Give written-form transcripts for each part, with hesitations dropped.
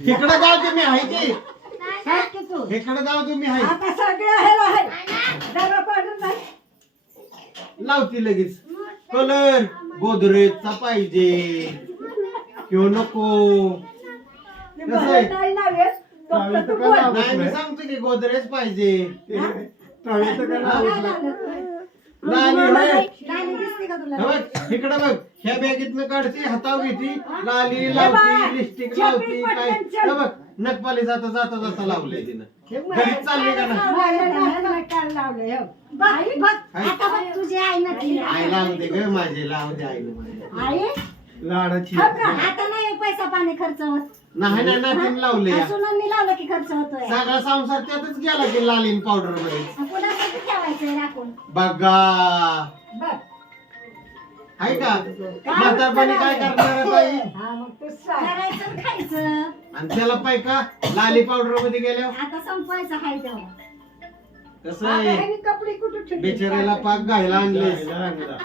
इकडे जाऊ तुम्ही आहे की सांग की तू. इकडे जाऊ तुम्ही आहे आता सगळं ह्याला आहे जरा पडून नाही लावती लगेच कलर गोदरेजचा पाहिजे किंवा नको ते कसं भले आहे? नाही लावेल लावेल तू तर बोल. काय लावत नाही मी नाही. सांगतो की गोदरेज पाहिजे तळीचं काय काय लावत नाही. लावलं? लाली होय. लाली दिसते का तुला? हे बघ इकडे बघ ह्या बॅगेतनं काढते हातावर घेते लाली हे लावती बघ, लिपस्टिक चपली लावती काय पटकन चल. हे बघ नखपाली जाता जाता जाता लावलंय तिनं हे घरीच चालली का ना माझ्या नाकाला काय लावलं हे? आई, बघ, आई. आता बघ तुझी आई नक्की. आई लावते ग माझे लावते आईने माझ्या आई लाडाची हो का? आता नाही पैसा पाणी खर्च होत नाही नाही नातीन लावले या सुनांनी लावलं की खर्च होतोय सगळा संसार त्यातच गेला की लालीन पावडर मध्ये कोणासाठी ठेवायचंय राखून बघा बघ आहे का म्हातारपणी काय करणार ताई हा मग तू करायचं आणि खायचं आणि त्याला पाय का लाली पावडर मध्ये गेल्यावर आता संपवायचं हाय तेव्हा कसं आता आहे ह्यानी कपडे कुठे ठेवले? बिचाऱ्याला पाक घायला आणले लागला.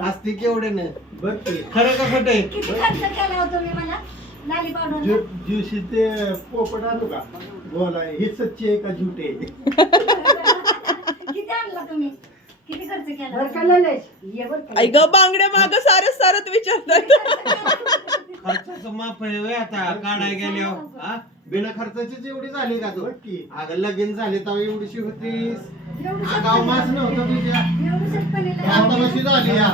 असते केवढे ना बघ की. खरं का खोटे किती खर्च केला होता तुम्ही मला लाली पावडर दिवशी ते पोपट आणू का बोलाय हे सच्ची आहे का झुटे किती आणला तुम्ही किती खर्च केला बरं का ललेश ये बरं का आई ग बांगड्या माग सारत सारत विचारतात खर्चाचं माप आहे होय आता काढाय गेल्यावर हा बिना खर्चाचीच एवढी झाली का तू बघ की. अगं लगीन झाले तेव्हा एवढीशी होतीस एवढं गाव मास नव्हतं तुझ्या एवढं शेतकरीला आता कशी झाली या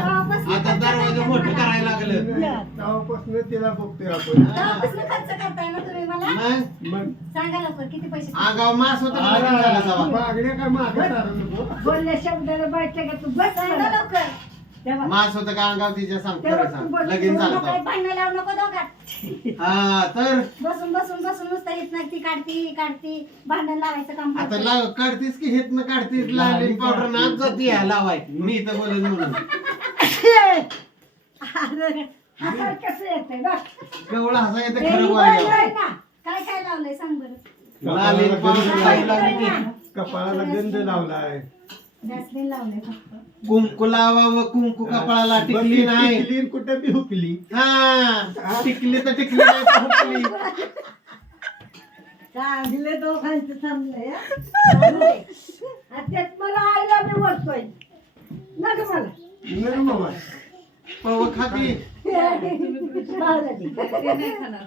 आता दरवाजा मोठं करायला लागलं तेव्हापासून तिला बघतोय आपण तेव्हापासून खर्च करताय ना तुम्ही मला मग मग सांगा लवकर किती पैसे आगाव मास होता का लगीन झाला तेव्हा मागण्या काय मागे सारं नको बोलल्या शब्दाला बैठे का तू बस सांगा लवकर तेव्हा मास होतं का अंगाव तिच्या सांग तेव्हा खरं तू सांग बोल लगीन झालं नको काही तेव्हा भांडणं लावू नको दोघात हा तर बसून बसून बसून नुसतं येत नाही ती काढती भांडण लावायचं काम आता करते. लाव काढतीस की हेत काढतीस लाली पावडर नाच जाती या लावाय मी इथं बोलत म्हणून अरे, हसायला कसं येतंय बघ. केवढं हसा येतं हे खरं बोललंय बोलायला ना. काय काय लावलंय सांग बरं लाली पावडर काय लावली की कपाळाला गंध लावलाय वॅसलीन लावलंय फक्त कुंकू लावावं कुंकू कपाळाला टिकली नाही टिकली कुठे बी हुकली हा टिकली तर टिकली नाही तर हुकली चांगले दोघांचं थांबलंय हं. त्यात मला आईला मी बोलतोय नग मला नाही मामा पव खाती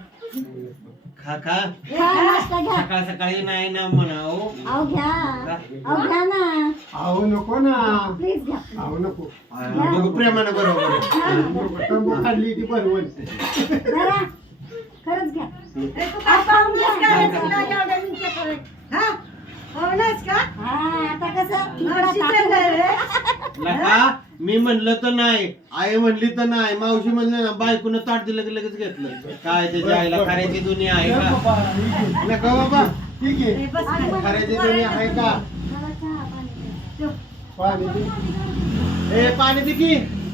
खा खा नाश्ता घ्या सकाळ सकाळी नाही ना म्हणाव अहो घ्या ना आहो नको ना प्लीज घ्या आहो नको बघू प्रेमानं बरोबर आहे. तंबू काढली ती बरोबर जरा खरंच घ्या आता कसं लका मी म्हणलं तर नाही आई म्हणली तर नाही मावशी म्हणलं ना बायकोनं ताट दिलं की लगेच घेतलं काय त्याच्या आईला खऱ्याची दुनिया आहे का नका बाबा ठीक आहे खऱ्याची दुनिया आहे का पाणी दे. ए पाणी दे की